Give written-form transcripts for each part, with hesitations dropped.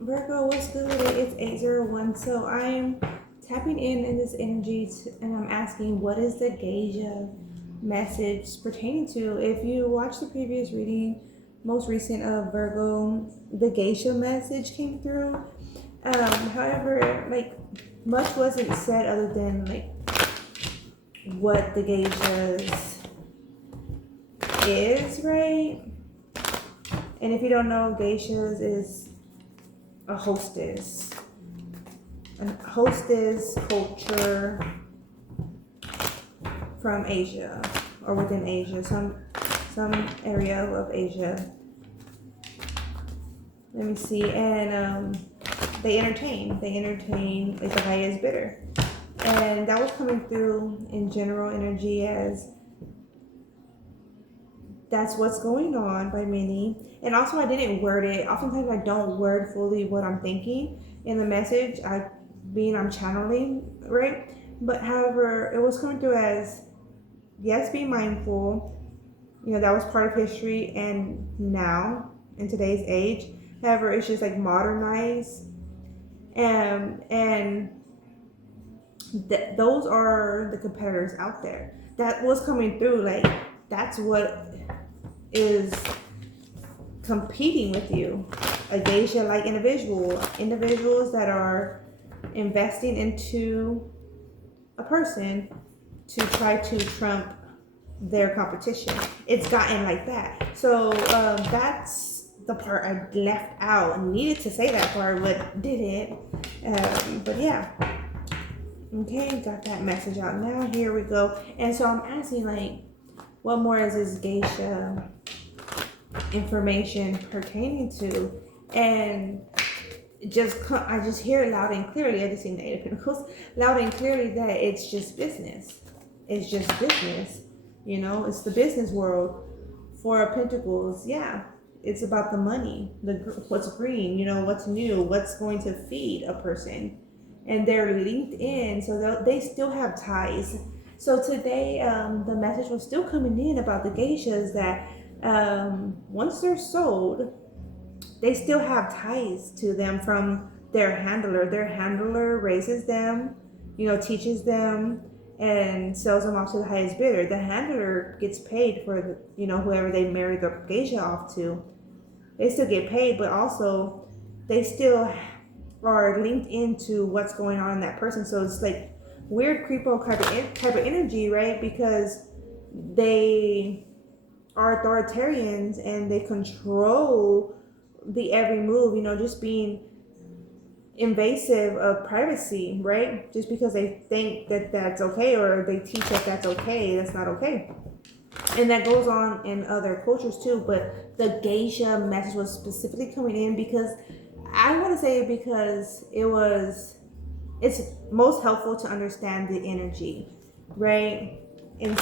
Virgo, what's good? It's 801. So I'm tapping in this energy and I'm asking, what is the Geisha message pertaining to? If you watched the previous reading, most recent of Virgo, the Geisha message came through. However, like much wasn't said other than like what the Geishas is, right? And if you don't know, Geishas is a hostess. A hostess culture from Asia or within Asia, some area of Asia. Let me see, and they entertain like the highest bidder, and that was coming through in general energy as that's what's going on by many. And also, I didn't word it. Oftentimes, I don't word fully what I'm thinking in the message. I'm channeling, right? But however, it was coming through as yes, be mindful. You know, that was part of history, and now in today's age, however, it's just like modernized, and those are the competitors out there. That was coming through. Like that's what is competing with you. A geisha like individuals that are investing into a person to try to trump their competition. It's gotten like that. So that's the part I left out. I needed to say that part, but didn't. But yeah. Okay, got that message out now. Here we go. And so I'm asking, like, what more is this geisha information pertaining to? And I just hear it loud and clearly. I just see the Eight of Pentacles loud and clearly that it's just business. It's just business. You know, it's the business world. Four of Pentacles, yeah. It's about the money, what's green, you know, what's new, what's going to feed a person. And they're linked in, so they still have ties. So today, the message was still coming in about the geishas that once they're sold, they still have ties to them from their handler. Their handler raises them, you know, teaches them, and sells them off to the highest bidder. The handler gets paid for, you know, whoever they marry the geisha off to. They still get paid, but also they still are linked into what's going on in that person. So it's like weird creepo type of energy, right? Because they are authoritarians and they control the every move, you know, just being invasive of privacy, right? Just because they think that that's okay, or they teach that that's okay, that's not okay. And that goes on in other cultures too. But the geisha message was specifically coming in because I want to say because it's most helpful to understand the energy, right? In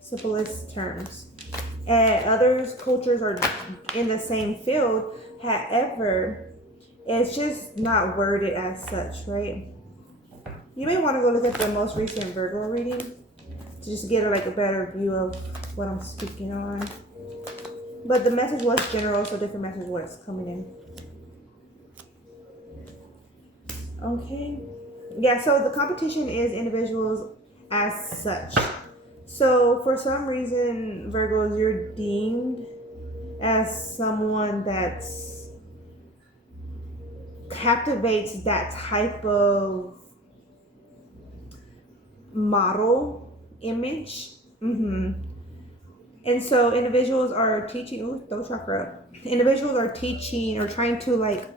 simplest terms. And others cultures are in the same field, however, it's just not worded as such, right? You may want to go look at the most recent Virgo reading to just get like a better view of what I'm speaking on. But the message was general, so different message was coming in. Okay. Yeah, so the competition is individuals as such. So for some reason, Virgos, you're deemed as someone that's captivates that type of model image. And so individuals are teaching, throw chakra. Individuals are teaching or trying to like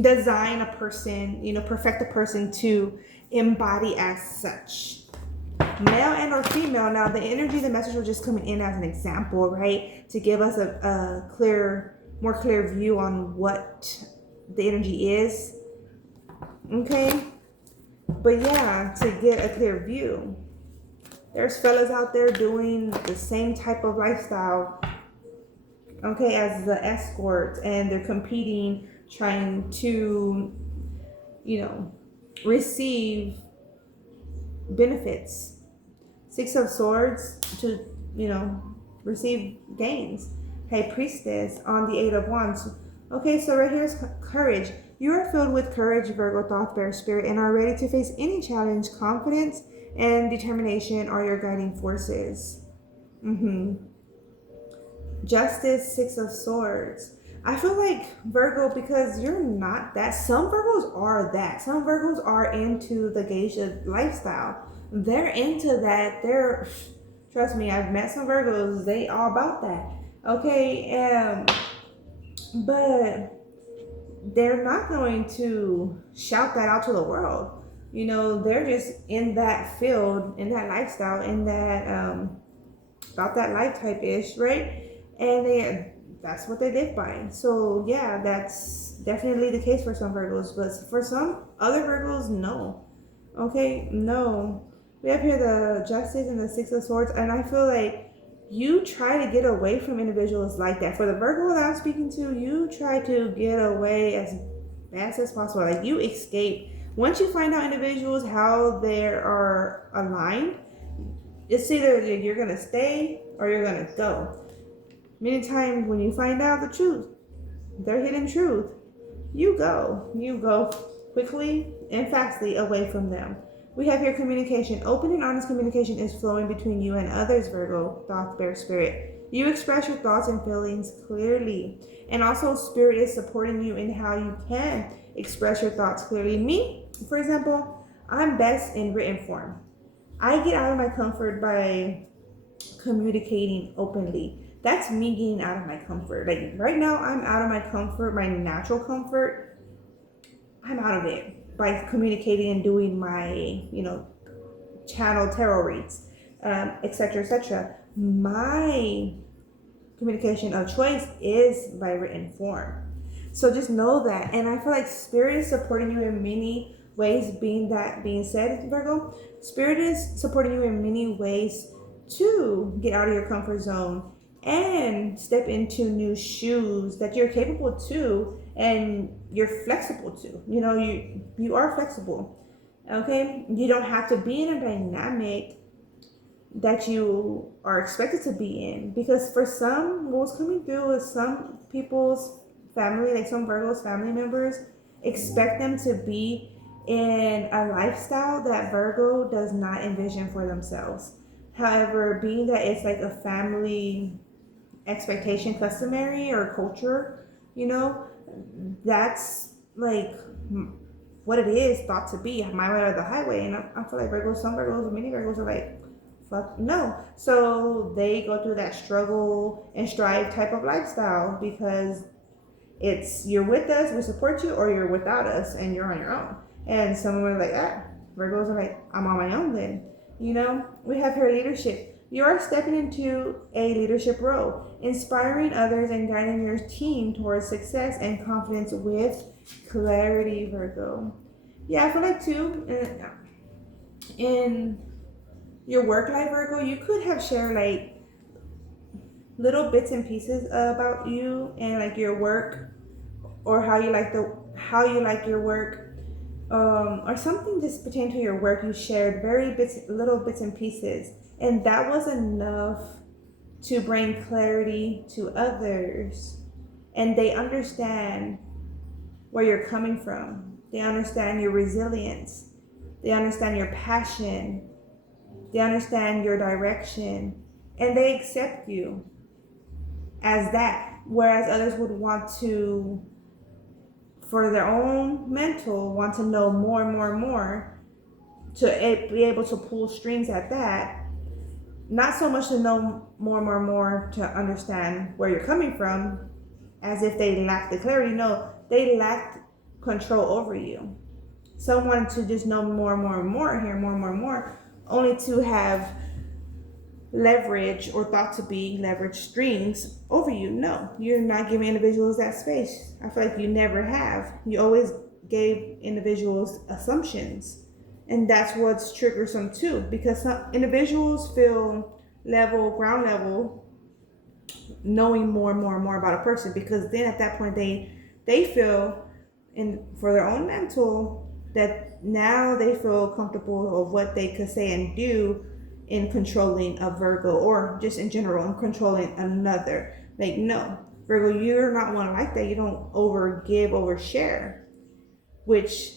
design a person, you know, perfect a person to embody as such. Male and or female. Now the energy, the message was just coming in as an example, right? To give us a more clear view on what the energy is. Okay. But yeah, to get a clear view. There's fellas out there doing the same type of lifestyle, okay, as the escorts, and they're competing, trying to, you know, receive benefits. Six of Swords to, you know, receive gains. High Priestess on the Eight of Wands. Okay, so right here is courage. You are filled with courage, Virgo, thought, bear, spirit, and are ready to face any challenge. Confidence and determination are your guiding forces. Justice, Six of Swords. I feel like Virgo, because you're not that. Some Virgos are that. Some Virgos are into the geisha lifestyle. They're into that. Trust me, I've met some Virgos. They all about that. Okay, but they're not going to shout that out to the world. They're just in that field, in that lifestyle, in that about that life type ish, right? And that's what they live by. So yeah, that's definitely the case for some Virgos, but for some other Virgos, no. Okay, no. We have here the Justice and the Six of Swords, and I feel like you try to get away from individuals like that. For the Virgo that I'm speaking to, you try to get away as fast as possible. Like you escape. Once you find out individuals how they are aligned, it's either you're gonna stay or you're gonna go. Many times when you find out the truth, their hidden truth, you go quickly and fastly away from them. We have here communication. Open and honest communication is flowing between you and others, Virgo, thought, bear, spirit. You express your thoughts and feelings clearly. And also, spirit is supporting you in how you can express your thoughts clearly. Me, for example, I'm best in written form. I get out of my comfort by communicating openly. That's me getting out of my comfort. Like right now, I'm out of my comfort, my natural comfort. I'm out of it by communicating and doing my, channel tarot reads, etc., etc. My communication of choice is by written form. So just know that. And I feel like spirit is supporting you in many ways. Being said, Virgo, spirit is supporting you in many ways to get out of your comfort zone and step into new shoes that you're capable to, and you're flexible to. You are flexible. Okay, you don't have to be in a dynamic that you are expected to be in, because for some, what's coming through is some people's family, like some Virgo's family members, expect them to be in a lifestyle that Virgo does not envision for themselves. However, being that it's like a family expectation, customary or culture, that's like what it is thought to be, my way or the highway. And I feel like some Virgos, many Virgos are like, fuck no. So they go through that struggle and strive type of lifestyle, because it's you're with us, we support you, or you're without us and you're on your own. And some are like, Virgos are like, I'm on my own then. We have here leadership. You are stepping into a leadership role, inspiring others and guiding your team towards success and confidence with clarity, Virgo. Yeah, I feel like too, in your work life, Virgo, you could have shared like little bits and pieces about you and like your work, or how you like your work, or something just pertaining to your work. You shared little bits and pieces, and that was enough to bring clarity to others, and they understand where you're coming from. They understand your resilience. They understand your passion. They understand your direction, and they accept you as that. Whereas others would want to, for their own mental, want to know more and more and more, to be able to pull strings at that. Not so much to know more and more and more to understand where you're coming from, as if they lack the clarity. No, they lacked control over you. Some wanted to just know more and more and more, hear more and more and more, only to have leverage or thought to be leverage strings over you. No, you're not giving individuals that space. I feel like you never have. You always gave individuals assumptions. And that's what's triggersome too, because some individuals feel ground level, knowing more and more and more about a person, because then at that point they feel, for their own mental, that now they feel comfortable of what they could say and do in controlling a Virgo, or just in general in controlling another. Like, no, Virgo, you're not one like that. You don't overshare, which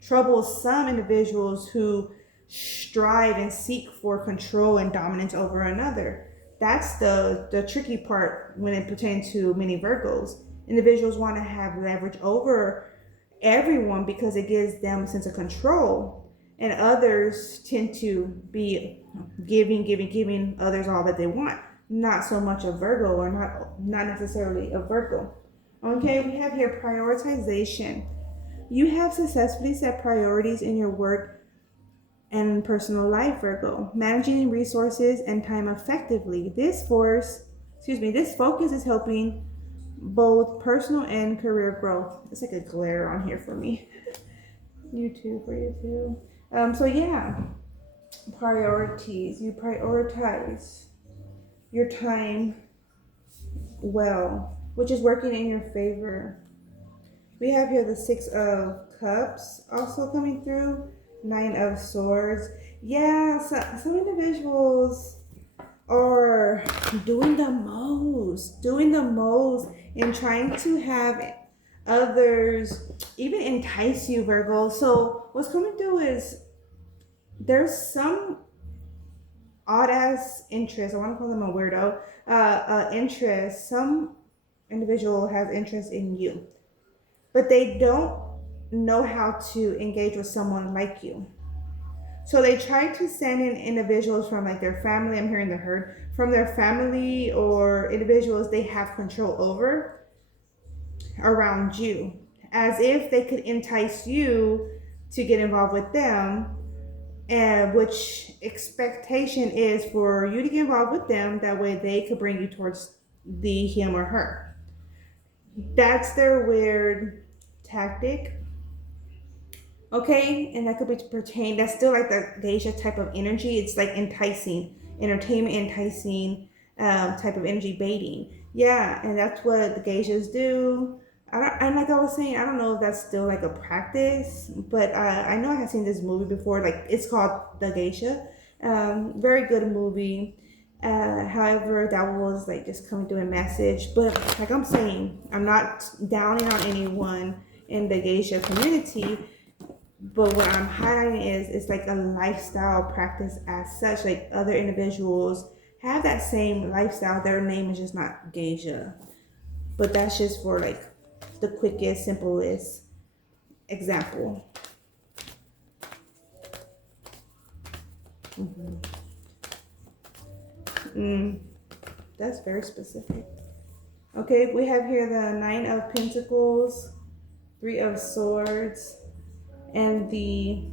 troubles some individuals who strive and seek for control and dominance over another. That's the tricky part when it pertains to many Virgos. Individuals want to have leverage over everyone because it gives them a sense of control, and others tend to be giving others all that they want. Not so much a Virgo, or not necessarily a Virgo. Okay, we have here prioritization. You have successfully set priorities in your work and personal life, Virgo, managing resources and time effectively. This focus is helping both personal and career growth. It's like a glare on here for me. You too, for you too. So yeah, priorities. You prioritize your time well, which is working in your favor. We have here the 6 of Cups also coming through, 9 of Swords. Yeah, so some individuals are doing the most in trying to have others even entice you, Virgo. So what's coming through is there's some odd ass interest. I want to call them a weirdo. Interest. Some individual has interest in you, but they don't know how to engage with someone like you. So they try to send in individuals from like their family. I'm hearing the herd from their family or individuals they have control over around you, as if they could entice you to get involved with them, and which expectation is for you to get involved with them. That way they could bring you towards the him or her. That's their weird tactic. Okay, and that could be pertain. That's still like the geisha type of energy. It's like enticing, entertainment, enticing type of energy, baiting. Yeah, and that's what the geishas do. And like I was saying, I don't know if that's still like a practice, but I know I have seen this movie before. Like it's called The Geisha. Very good movie. However, that was like just coming through a message. But like I'm saying, I'm not downing on anyone in the geisha community. But what I'm highlighting is it's like a lifestyle practice as such. Like other individuals have that same lifestyle. Their name is just not geisha. But that's just for like the quickest, simplest example. That's very specific. Okay, we have here the 9 of Pentacles, 3 of Swords, and the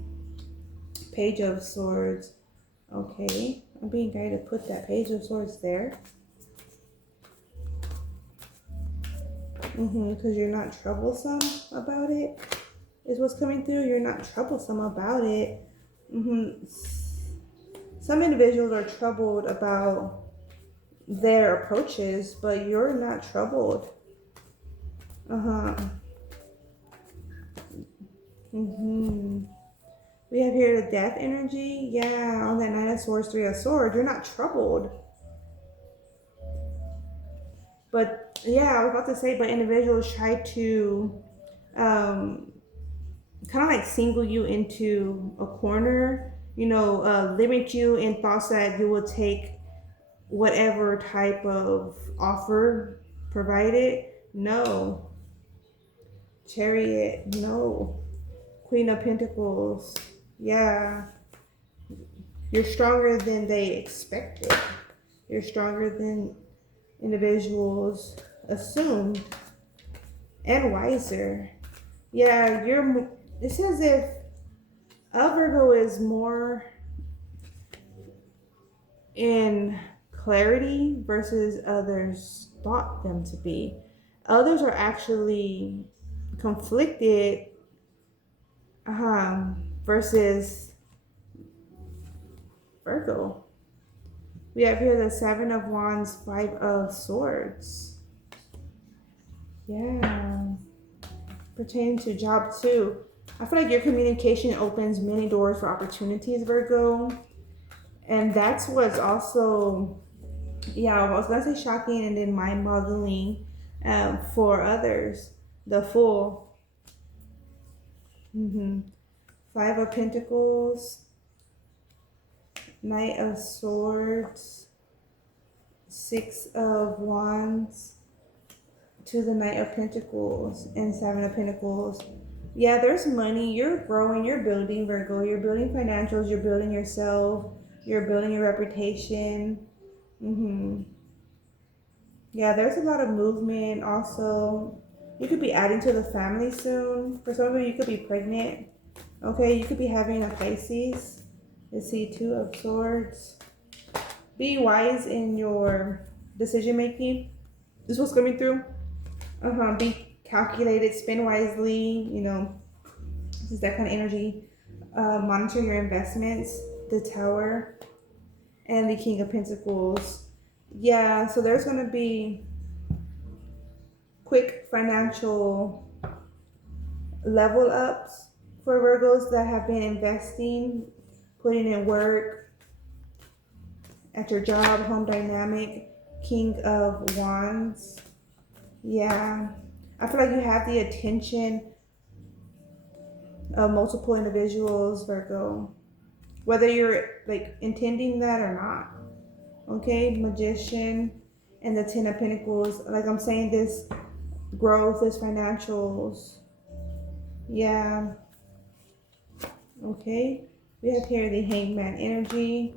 Page of Swords. Okay, I'm being guided to put that Page of Swords there. Because you're not troublesome about it, is what's coming through. You're not troublesome about it. Some individuals are troubled about their approaches, but you're not troubled. We have here the Death energy. Yeah, on that 9 of Swords, 3 of Swords, you're not troubled. But yeah, I was about to say, but individuals try to kind of like single you into a corner, limit you in thoughts that you will take whatever type of offer provided. No. Chariot, no. Queen of Pentacles, yeah. You're stronger than they expected. You're stronger than individuals assumed, and wiser. Yeah, it's as if a Virgo is more in clarity versus others thought them to be. Others are actually conflicted versus Virgo. We have here the 7 of Wands, 5 of Swords. Yeah. Pertaining to job too. I feel like your communication opens many doors for opportunities, Virgo. And that's what's also, I was going to say shocking and then mind-boggling. for others. The Fool. Mm-hmm. Five of Pentacles, Knight of Swords, Six of Wands, to the Knight of Pentacles, and Seven of Pentacles. Yeah, there's money. You're growing. You're building, Virgo. You're building financials. You're building yourself. You're building your reputation. Yeah, there's a lot of movement. Also, you could be adding to the family soon. For some of you, you could be pregnant. Okay, you could be having a Pisces. Let's see, Two of Swords. Be wise in your decision making. This was coming through. Be calculated, spend wisely. This is that kind of energy. Monitor your investments. The Tower and the King of Pentacles. Yeah, so there's going to be quick financial level ups for Virgos that have been investing, putting in work at your job, home dynamic. King of Wands. Yeah, I feel like you have the attention of multiple individuals, Virgo, whether you're like intending that or not. Okay, Magician and the Ten of Pentacles. Like I'm saying, this growth, this financials. Yeah. Okay. We have here the Hangman energy.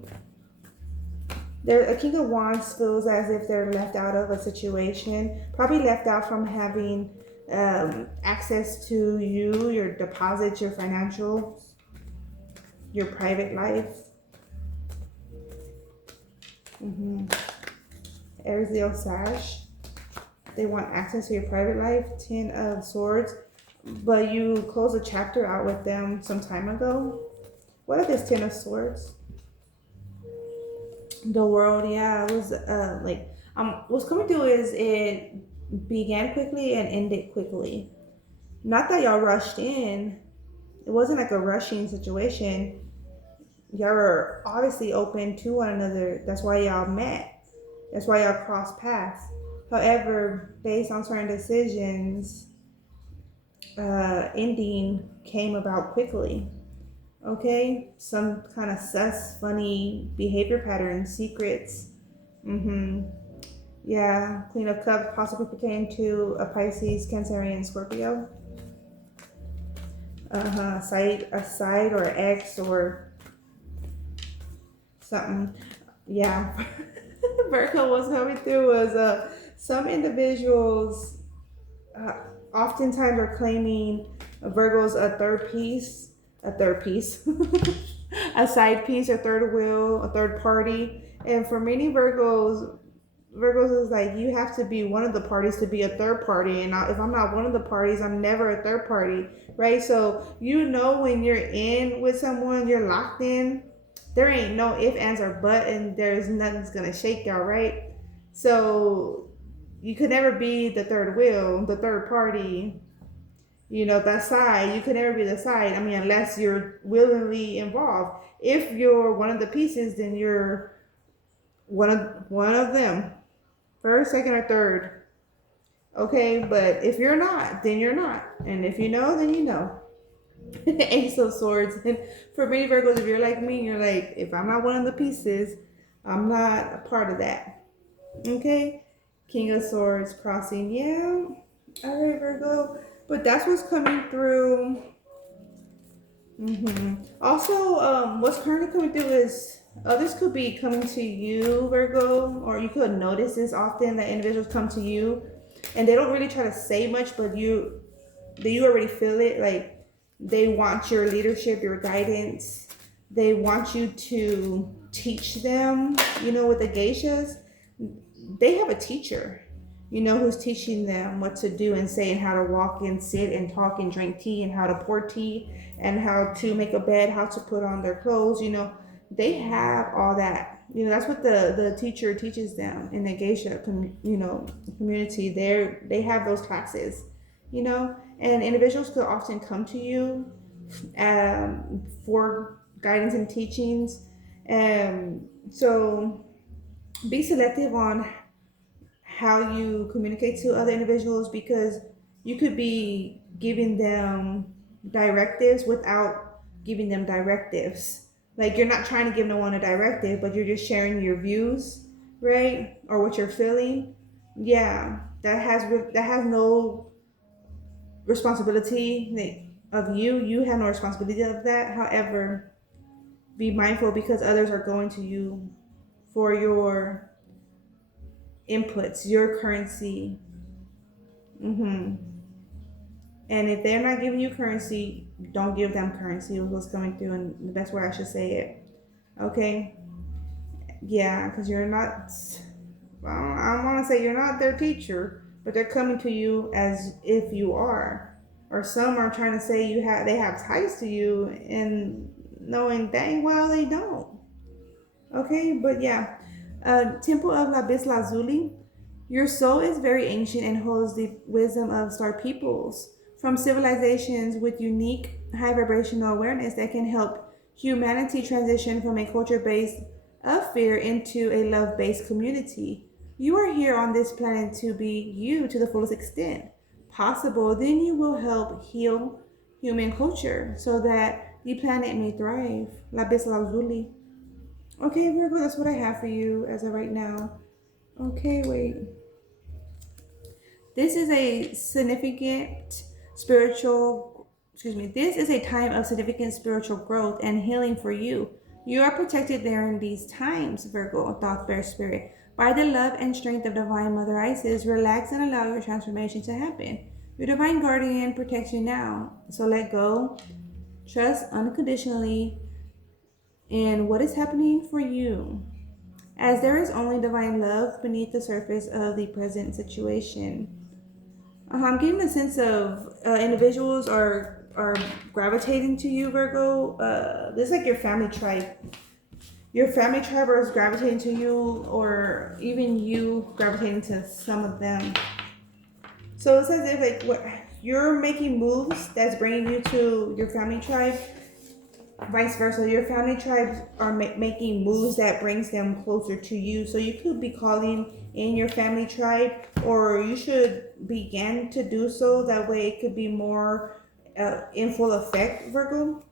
A King of Wands feels as if they're left out of a situation. Probably left out from having access to your deposits, your financials, your private life. Aries, Leo, Sash. They want access to your private life. Ten of Swords. But you closed a chapter out with them some time ago. What is this Ten of Swords? The World. Yeah, it was what's coming through is it began quickly and ended quickly. Not that y'all rushed in. It wasn't like a rushing situation. Y'all were obviously open to one another. That's why y'all met. That's why y'all crossed paths. However, based on certain decisions, ending came about quickly. Okay, some kind of funny behavior patterns, secrets. Yeah, Queen of Cups possibly pertaining to a Pisces, Cancerian, Scorpio. A side or an ex or something. Yeah. Virgo was coming through was some individuals oftentimes are claiming Virgo's a third piece, a side piece, a third wheel, a third party. And for many Virgos is like, you have to be one of the parties to be a third party. And if I'm not one of the parties, I'm never a third party, right? So, when you're in with someone, you're locked in. There ain't no ifs, ands, or buts, and there's nothing's going to shake y'all, right? So, you could never be the third wheel, the third party, that side. You could never be the side. I mean, unless you're willingly involved. If you're one of the pieces, then you're one of them. First, second, or third. Okay, but if you're not, then you're not. And if you know, then you know. Ace of Swords. And for many Virgos, if you're like me, you're like, if I'm not one of the pieces, I'm not a part of that. Okay? King of Swords crossing. Yeah. All right, Virgo. But that's what's coming through. Also, what's currently coming through is others could be coming to you, Virgo, or you could notice this often that individuals come to you and they don't really try to say much, but you already feel it. Like they want your leadership, your guidance. They want you to teach them. With the geishas, they have a teacher, who's teaching them what to do and say and how to walk and sit and talk and drink tea and how to pour tea and how to make a bed, how to put on their clothes. They have all that. That's what the teacher teaches them in the geisha, community. They have those classes, and individuals could often come to you for guidance and teachings. So be selective on how you communicate to other individuals, because you could be giving them directives without giving them directives. Like you're not trying to give no one a directive, but you're just sharing your views, right? Or what you're feeling. Yeah, that has no responsibility of you. You have no responsibility of that. However, be mindful because others are going to you for your inputs, your currency. Mm-hmm. And if they're not giving you currency, don't give them currency. Is what's coming through, and the best way I should say it. Okay. Yeah, because you're not. Well, I don't want to say you're not their teacher, but they're coming to you as if you are. Or some are trying to say they have ties to you, and knowing dang well they don't. Okay, but yeah, Temple of La Bis Lazuli. Your soul is very ancient and holds the wisdom of star peoples, from civilizations with unique high vibrational awareness that can help humanity transition from a culture based of fear into a love based community. You are here on this planet to be you to the fullest extent possible. Then you will help heal human culture so that the planet may thrive. La Bis Lazuli. Okay, Virgo, that's what I have for you as of right now. Okay, wait. This is a significant spiritual, excuse me, this is a time of significant spiritual growth and healing for you. You are protected during these times, Virgo, thought bear spirit. By the love and strength of Divine Mother Isis, relax and allow your transformation to happen. Your Divine Guardian protects you now, so let go, trust unconditionally in what is happening for you, as there is only divine love beneath the surface of the present situation. I'm getting the sense of individuals are gravitating to you, Virgo. This is like your family tribe. Your family tribe is gravitating to you, or even you gravitating to some of them. So it's as if like what you're making moves that's bringing you to your family tribe. Vice versa, your family tribes are making moves that brings them closer to you. So you could be calling in your family tribe, or you should begin to do so. That way it could be more in full effect, Virgo.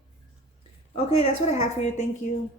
Okay, that's what I have for you. Thank you.